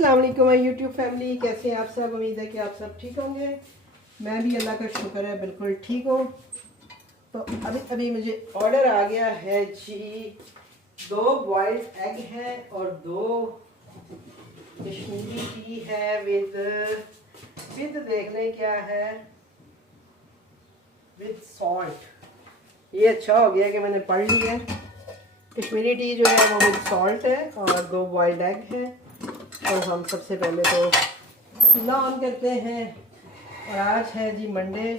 अस्सलाम वालेकुम my YouTube family, कैसे हैं आप सब। उम्मीद है कि आप सब ठीक होंगे। मैं भी अल्लाह का शुक्र है बिल्कुल ठीक हूँ। तो अभी मुझे ऑर्डर आ गया है जी। 2 बॉइल्ड एग है और 2 कश्मीरी टी है विद देख लें क्या है, विद सॉल्ट। ये अच्छा हो गया कि मैंने पढ़ लिया। कश्मीरी टी जो है वो विद सॉल्ट है और 2 बॉइल्ड एग है। और हम सबसे पहले तो चूल्हा ऑन करते हैं। और आज है जी मंडे,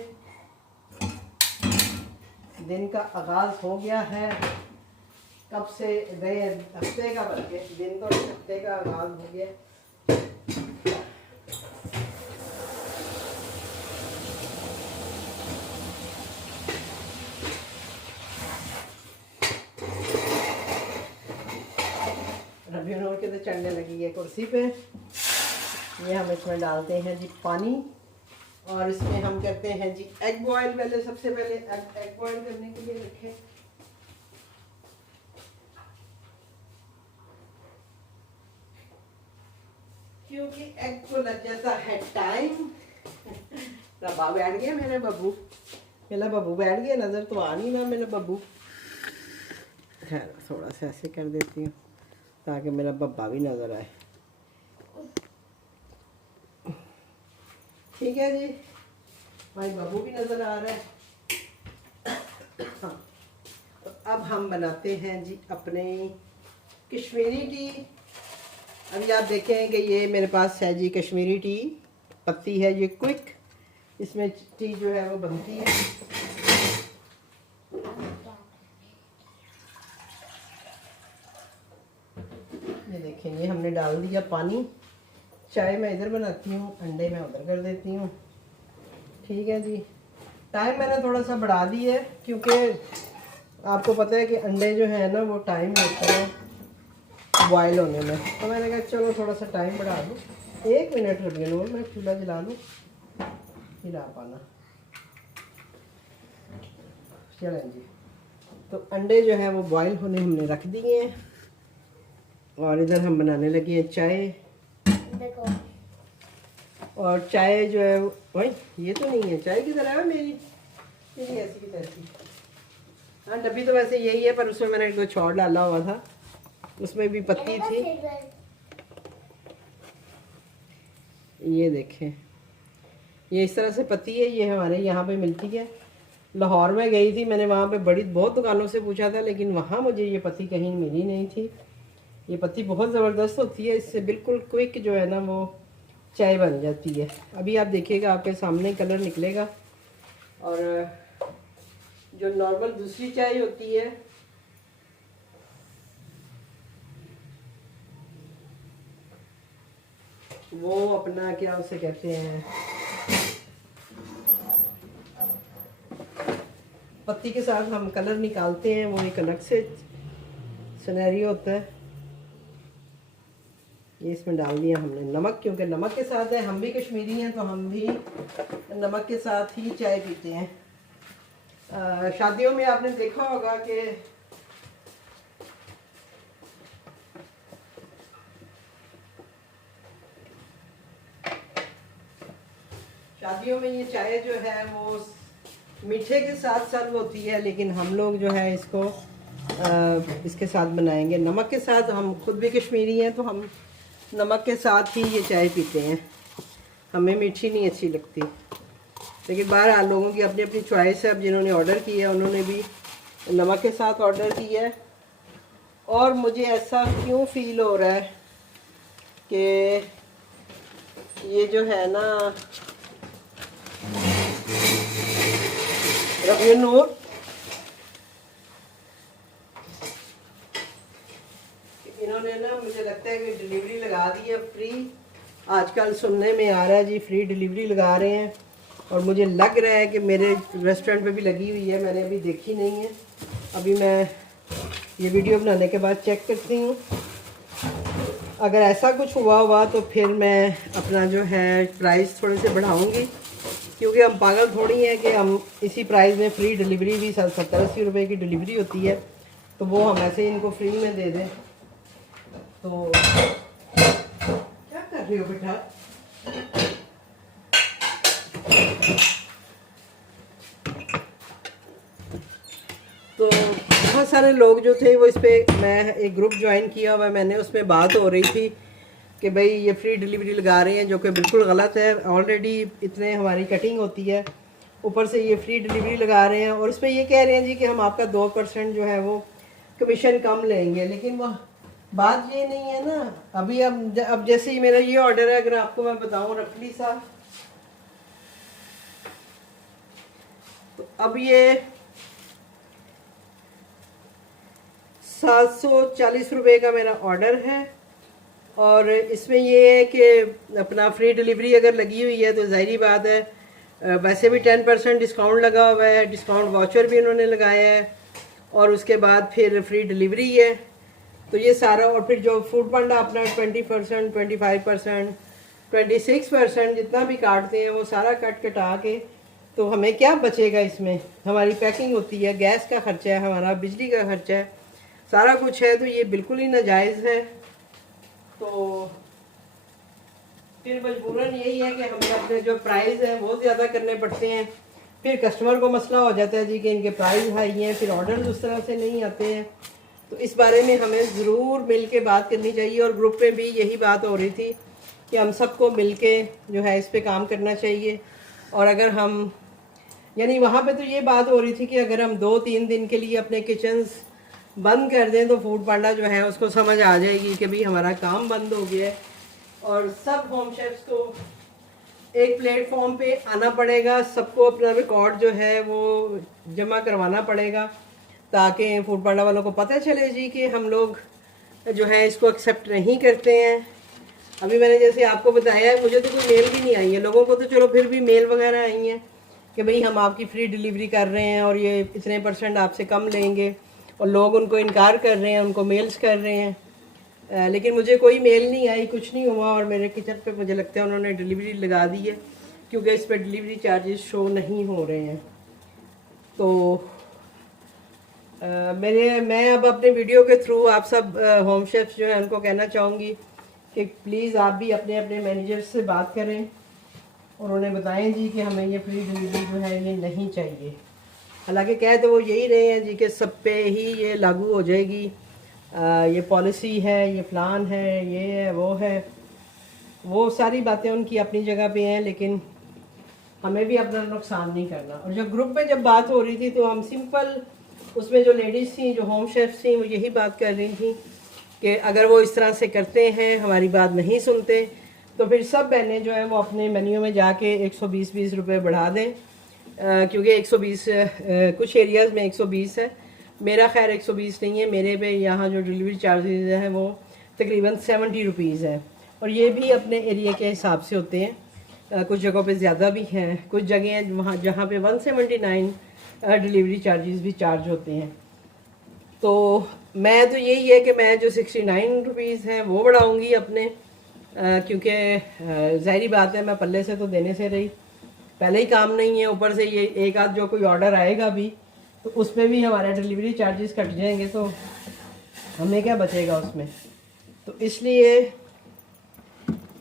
दिन का आगाज़ हो गया है। कब से गए हफ्ते का, बल्कि दिन तो हफ्ते का आगाज़ हो गया। रबी नूर के तो चढ़ने लगी है कुर्सी पे। ये हम इसमें डालते हैं जी पानी और इसमें हम करते हैं जी एग बॉयल। पहले सबसे पहले एग बॉयल करने के लिए रखें। क्योंकि एग को लग जाता है टाइम। रबा बैठ गया मेरा बब्बू बैठ गया। नज़र तो आ नहीं रहा मेरा बब्बू। खैर थोड़ा सा ऐसे कर देती हूँ ताकि मेरा बब्बा भी नज़र आए। ठीक है जी, भाई बब्बू भी नज़र आ रहा है। तो अब हम बनाते हैं जी अपने कश्मीरी टी। अभी आप देखें कि ये मेरे पास है जी कश्मीरी टी पत्ती है, ये क्विक। इसमें टी जो है वो बनती है। ये देखें, ये हमने डाल दिया पानी। चाय मैं इधर बनाती हूँ, अंडे मैं उधर कर देती हूँ। ठीक है जी, टाइम मैंने थोड़ा सा बढ़ा दी है क्योंकि आपको पता है कि अंडे जो है ना वो टाइम लेते हैं बॉयल होने में। तो मैंने कहा चलो थोड़ा सा टाइम बढ़ा दूँ। 1 मिनट रुकिए नूर, मैं चूल्हा जला लूँ। हिला पाना। चलें जी, तो अंडे जो है वो बॉयल होने हमने रख दिए हैं। और इधर हम बनाने लगे हैं चाय। और चाय जो है भाई, ये तो नहीं है चाय की तरह है मेरी ऐसी की तैसी। हाँ, डब्बी तो वैसे यही है पर उसमें मैंने कुछ और डाला हुआ था, उसमें भी पत्ती थी। ये देखें, ये इस तरह से पत्ती है। ये हमारे यहाँ पे मिलती है। लाहौर में गई थी मैंने, वहाँ पे बहुत दुकानों से पूछा था, लेकिन वहाँ मुझे ये पत्ती कहीं मिली नहीं थी। ये पत्ती बहुत ज़बरदस्त होती है, इससे बिल्कुल क्विक जो है ना वो चाय बन जाती है। अभी आप देखिएगा आपके सामने कलर निकलेगा। और जो नॉर्मल दूसरी चाय होती है वो अपना क्या उसे कहते हैं, पत्ती के साथ हम कलर निकालते हैं, वो एक अलग से सिनेरियो होता है। ये इसमें डाल दिया हमने नमक, क्योंकि नमक के साथ है। हम भी कश्मीरी हैं तो हम भी नमक के साथ ही चाय पीते हैं। शादियों में आपने देखा होगा कि शादियों में ये चाय जो है वो मीठे के साथ सर्व होती है, लेकिन हम लोग जो है इसको इसके साथ बनाएंगे, नमक के साथ। हम खुद भी कश्मीरी हैं तो हम नमक के साथ ही ये चाय पीते हैं। हमें मीठी नहीं अच्छी लगती, लेकिन बहरहाल लोगों की अपनी अपनी चॉइस है। अब जिन्होंने ऑर्डर किया है उन्होंने भी नमक के साथ ऑर्डर किया है। और मुझे ऐसा क्यों फील हो रहा है कि ये जो है ना रबी नूर, इन्होंने ना मुझे लगता है कि डिलीवरी लगा दी है फ्री। आजकल सुनने में आ रहा है जी फ्री डिलीवरी लगा रहे हैं। और मुझे लग रहा है कि मेरे रेस्टोरेंट पे भी लगी हुई है, मैंने अभी देखी नहीं है। अभी मैं ये वीडियो बनाने के बाद चेक करती हूँ। अगर ऐसा कुछ हुआ तो फिर मैं अपना जो है प्राइस थोड़े से बढ़ाऊँगी, क्योंकि हम पागल थोड़ी हैं कि हम इसी प्राइस में फ्री डिलीवरी भी 70-80 रुपये की डिलीवरी होती है तो वो हम ऐसे इनको फ्री में दे दें। तो क्या कर रहे हो बेटा? तो बहुत सारे लोग जो थे वो इस पर, मैं एक ग्रुप ज्वाइन किया हुआ है मैंने, उसमें बात हो रही थी कि भाई ये फ्री डिलीवरी लगा रहे हैं, जो कि बिल्कुल गलत है। ऑलरेडी इतने हमारी कटिंग होती है, ऊपर से ये फ्री डिलीवरी लगा रहे हैं और इस पर ये कह रहे हैं जी कि हम आपका 2% जो है वो कमीशन कम लेंगे। लेकिन वह बात ये नहीं है ना। अभी अब जैसे ही मेरा ये ऑर्डर है, अगर आपको मैं बताऊं रफली सा, तो अब ये 740 रुपये का मेरा ऑर्डर है और इसमें ये है कि अपना फ्री डिलीवरी अगर लगी हुई है तो ज़ाहिरी बात है, वैसे भी 10% डिस्काउंट लगा हुआ है, डिस्काउंट वाउचर भी उन्होंने लगाया है और उसके बाद फिर फ्री डिलीवरी है। तो ये सारा, और फिर जो फूड पांडा अपना 20%, 25%, 26% जितना भी काटते हैं वो सारा कटा के, तो हमें क्या बचेगा इसमें? हमारी पैकिंग होती है, गैस का खर्चा है, हमारा बिजली का खर्चा है, सारा कुछ है। तो ये बिल्कुल ही नाजायज़ है। तो फिर मजबूरन यही है कि हमें अपने जो प्राइस हैं वो ज़्यादा करने पड़ते हैं। फिर कस्टमर को मसला हो जाता है जी कि इनके प्राइस हाई हैं, फिर ऑर्डर उस तरह से नहीं आते हैं। तो इस बारे में हमें ज़रूर मिल के बात करनी चाहिए और ग्रुप में भी यही बात हो रही थी कि हम सबको मिल के जो है इस पर काम करना चाहिए। और अगर हम, यानी वहाँ पे तो ये बात हो रही थी कि अगर हम 2-3 दिन के लिए अपने किचन्स बंद कर दें तो फूड पांडा जो है उसको समझ आ जाएगी कि भाई हमारा काम बंद हो गया है और सब होम शेफ्स को एक प्लेटफॉर्म पे आना पड़ेगा, सबको अपना रिकॉर्ड जो है वो जमा करवाना पड़ेगा ताकि फूड पांडा वालों को पता चले जी कि हम लोग जो है इसको एक्सेप्ट नहीं करते हैं। अभी मैंने जैसे आपको बताया है, मुझे तो कोई मेल भी नहीं आई है, लोगों को तो चलो फिर भी मेल वगैरह आई हैं कि भाई हम आपकी फ्री डिलीवरी कर रहे हैं और ये इतने % आपसे कम लेंगे, और लोग उनको इनकार कर रहे हैं, उनको मेल्स कर रहे हैं। लेकिन मुझे कोई मेल नहीं आई, कुछ नहीं हुआ और मेरे किचन पे मुझे लगता है उन्होंने डिलीवरी लगा दी है क्योंकि इस पर डिलीवरी चार्जेस शो नहीं हो रहे हैं। तो मैं अब अपने वीडियो के थ्रू आप सब होम शेफ्स जो है उनको कहना चाहूँगी कि प्लीज़ आप भी अपने अपने मैनेजर से बात करें और उन्हें बताएं जी कि हमें ये फ्री डिलीवरी जो है ये नहीं चाहिए। हालांकि कह तो वो यही रहे हैं जी कि सब पे ही ये लागू हो जाएगी, ये पॉलिसी है, ये प्लान है, ये है, वो सारी बातें उनकी अपनी जगह पे हैं, लेकिन हमें भी अपना नुकसान नहीं करना। और जब ग्रुप में जब बात हो रही थी तो हम सिंपल, उसमें जो लेडीज़ थी, जो होम शेफ्स थी, वो यही बात कर रही थी कि अगर वो इस तरह से करते हैं, हमारी बात नहीं सुनते, तो फिर सब बहनें जो है वो अपने मेन्यू में जाके 120 रुपये बढ़ा दें, क्योंकि 120 कुछ एरियाज़ में 120 है, मेरा खैर 120 नहीं है, मेरे पे यहाँ जो डिलीवरी चार्जेस है वो तकरीबन 70 रुपीज़ है और ये भी अपने एरिया के हिसाब से होते हैं। कुछ जगहों पे ज़्यादा भी हैं, कुछ जगह हैं वहाँ जहाँ पे 179 डिलीवरी चार्जेस भी चार्ज होते हैं। तो मैं तो यही है कि मैं जो 69 रुपीज़ हैं वो बढ़ाऊँगी अपने, क्योंकि ज़ाहिरी बात है मैं पल्ले से तो देने से रही, पहले ही काम नहीं है, ऊपर से ये एक आध जो कोई ऑर्डर आएगा भी तो उसमें भी हमारे डिलीवरी चार्जेस कट जाएंगे, तो हमें क्या बचेगा उसमें। तो इसलिए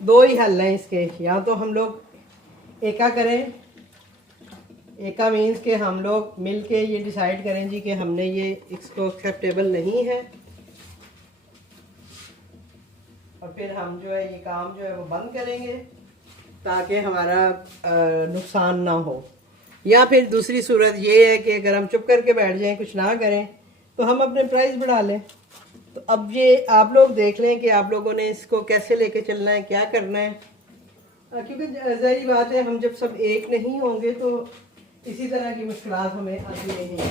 दो ही हल हैं इसके, या तो हम लोग एका करें, एका मीन्स के हम लोग मिल के ये डिसाइड करें जी कि हमने ये इसको एक्सेप्टेबल नहीं है और फिर हम जो है ये काम जो है वो बंद करेंगे ताकि हमारा नुकसान ना हो। या फिर दूसरी सूरत ये है कि अगर हम चुप करके बैठ जाएं, कुछ ना करें, तो हम अपने प्राइस बढ़ा लें। तो अब ये आप लोग देख लें कि आप लोगों ने इसको कैसे लेके चलना है, क्या करना है, क्योंकि ज़ाहिर बात है हम जब सब एक नहीं होंगे तो इसी तरह की मुश्किलात हमें आती रहेंगी।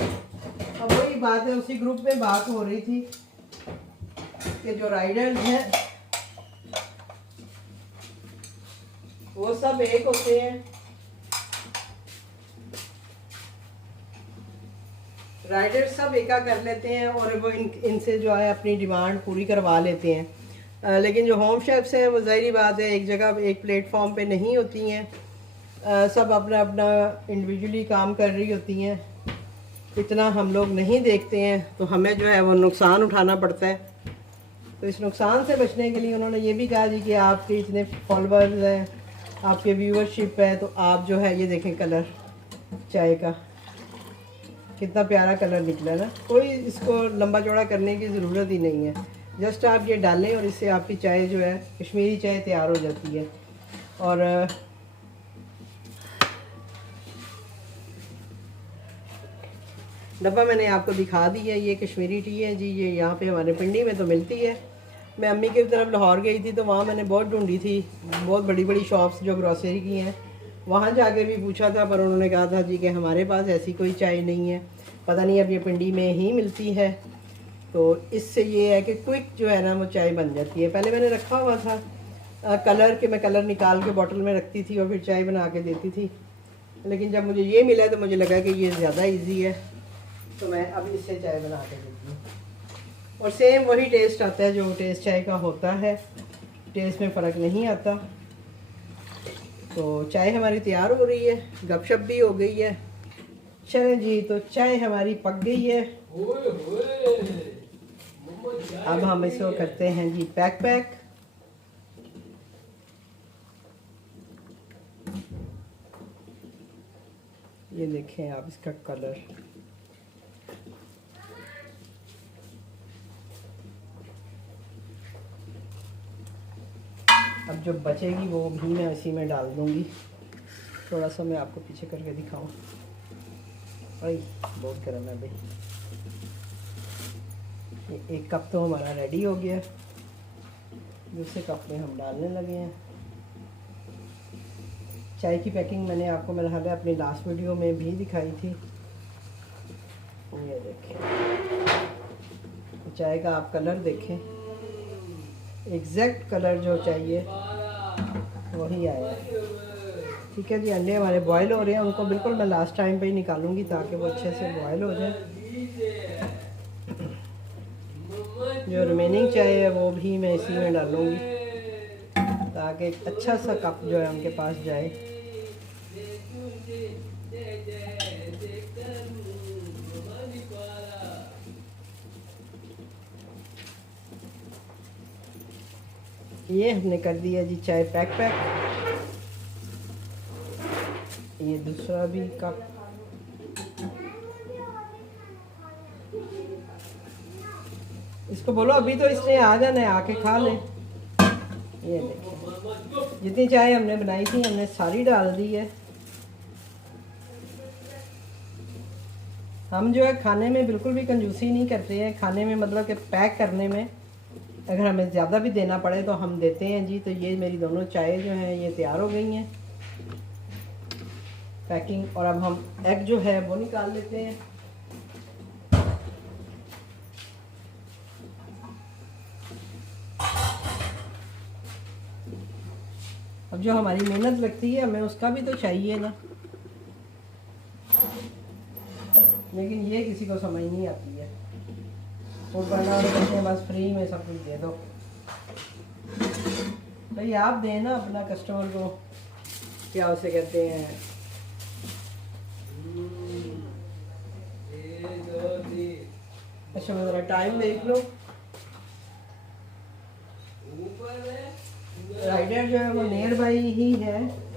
अब वही बात है, उसी ग्रुप में बात हो रही थी कि जो राइडर्स हैं वो सब एक होते हैं, राइडर्स सब एका कर लेते हैं और वो इनसे जो है अपनी डिमांड पूरी करवा लेते हैं। लेकिन जो होम शेफ्स हैं वो ज़ाहिरी बात है एक जगह एक प्लेटफॉर्म पे नहीं होती हैं, सब अपना अपना इंडिविजुअली काम कर रही होती हैं, इतना हम लोग नहीं देखते हैं, तो हमें जो है वो नुकसान उठाना पड़ता है। तो इस नुकसान से बचने के लिए उन्होंने ये भी कहा जी कि आपके इतने फॉलोअर्स हैं, आपके व्यूअरशिप है, तो आप जो है ये देखें कलर चाय का कितना प्यारा कलर निकला ना। कोई इसको लंबा चौड़ा करने की ज़रूरत ही नहीं है, जस्ट आप ये डालें और इससे आपकी चाय जो है कश्मीरी चाय तैयार हो जाती है। और डब्बा मैंने आपको दिखा दी है, ये कश्मीरी टी है जी। ये यहाँ पे हमारे पिंडी में तो मिलती है। मैं अम्मी की तरफ लाहौर गई थी तो वहाँ मैंने बहुत ढूंढी थी, बहुत बड़ी बड़ी शॉप्स जो ग्रॉसरी की हैं, वहाँ जाके भी पूछा था, पर उन्होंने कहा था जी कि हमारे पास ऐसी कोई चाय नहीं है, पता नहीं अब ये पिंडी में ही मिलती है। तो इससे ये है कि क्विक जो है ना वो चाय बन जाती है। पहले मैंने रखा हुआ था कलर के, मैं कलर निकाल के बॉटल में रखती थी और फिर चाय बना के देती थी, लेकिन जब मुझे ये मिला तो मुझे लगा कि ये ज़्यादा ईजी है, तो मैं अब इससे चाय बना के देती हूँ और सेम वही टेस्ट आता है जो टेस्ट चाय का होता है, टेस्ट में फ़र्क नहीं आता। तो चाय हमारी तैयार हो रही है, गपशप भी हो गई है। चलें जी, तो चाय हमारी पक गई है। अब हम इसको करते हैं जी पैक। ये देखें आप इसका कलर, अब जो बचेगी वो भी मैं इसी में डाल दूंगी। थोड़ा सा मैं आपको पीछे करके दिखाऊं, भाई बहुत गर्म है भाई। ये 1 कप तो हमारा रेडी हो गया, दूसरे कप में हम डालने लगे हैं। चाय की पैकिंग मैंने आपको मेरा ख्याल है अपनी लास्ट वीडियो में भी दिखाई थी। ये देखें, चाय का आप कलर देखें, एग्जैक्ट कलर जो चाहिए वही आया। ठीक है जी, अंडे हमारे बॉयल हो रहे हैं, उनको बिल्कुल मैं लास्ट टाइम पे ही निकालूंगी ताकि वो अच्छे से बॉयल हो जाए। जो रिमेनिंग चाय है वो भी मैं इसी में डालूंगी ताकि एक अच्छा सा कप जो है उनके पास जाए। ये हमने कर दिया जी चाय पैक। ये दूसरा भी कप, इसको बोलो अभी तो इसने आ जाना है, आके खा ले। ये देखिए जितनी चाय हमने बनाई थी हमने सारी डाल दी है। हम जो है खाने में बिल्कुल भी कंजूसी नहीं करते हैं, खाने में मतलब कि पैक करने में अगर हमें ज़्यादा भी देना पड़े तो हम देते हैं जी। तो ये मेरी दोनों चाय जो हैं ये तैयार हो गई हैं पैकिंग। और अब हम एग जो है वो निकाल लेते हैं। अब जो हमारी मेहनत लगती है हमें उसका भी तो चाहिए ना, लेकिन ये किसी को समझ नहीं आती है। तो बना कहते हैं बस फ्री में सब कुछ दे दो। भाई आप दें ना अपना कस्टमर को, क्या उसे कहते हैं, अच्छा मैं ज़रा टाइम देख लो। राइडर जो है वो नियर बाई ही है।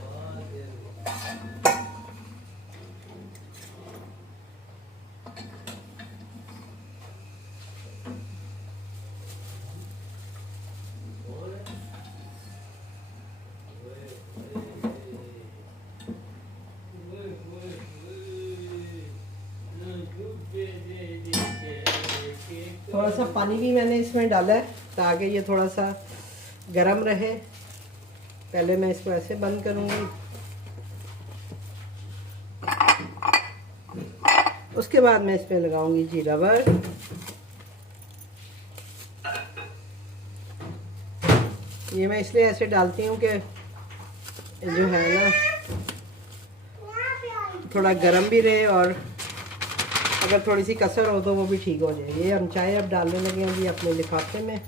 थोड़ा सा पानी भी मैंने इसमें डाला है ताकि ये थोड़ा सा गरम रहे। पहले मैं इसको ऐसे बंद करूंगी, उसके बाद मैं इसमें लगाऊंगी जी रबर। ये मैं इसलिए ऐसे डालती हूँ कि जो है ना थोड़ा गरम भी रहे और अगर थोड़ी सी कसर हो तो वो भी ठीक हो जाए। ये हम चाय अब डालने लगे हैं जी अपने लिफाफे में।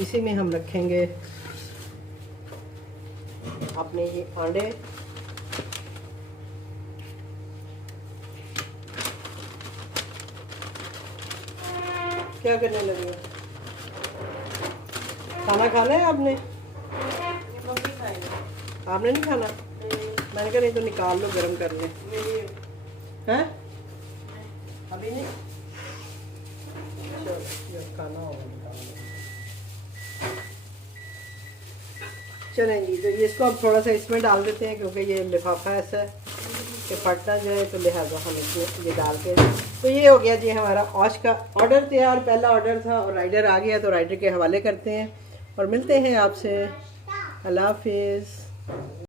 इसी में हम रखेंगे अपने ये अंडे। क्या करने लगे हो? खाना खाना है आपने? आपने नहीं खाना? मैंने कहा नहीं तो निकाल लो, गर्म कर ले। हैं? अभी नहीं? चलो जब खाना होगा निकाल लो। चलें जी, तो ये इसको अब थोड़ा सा इसमें डाल देते हैं क्योंकि ये लिफाफा ऐसा है कि फट ना जाए, तो लिहाजा हम इसमें ये डाल के। तो ये हो गया जी हमारा आज का ऑर्डर तैयार। पहला ऑर्डर था और राइडर आ गया, तो राइडर के हवाले करते हैं और मिलते हैं आपसे। अल्लाह हाफिज़।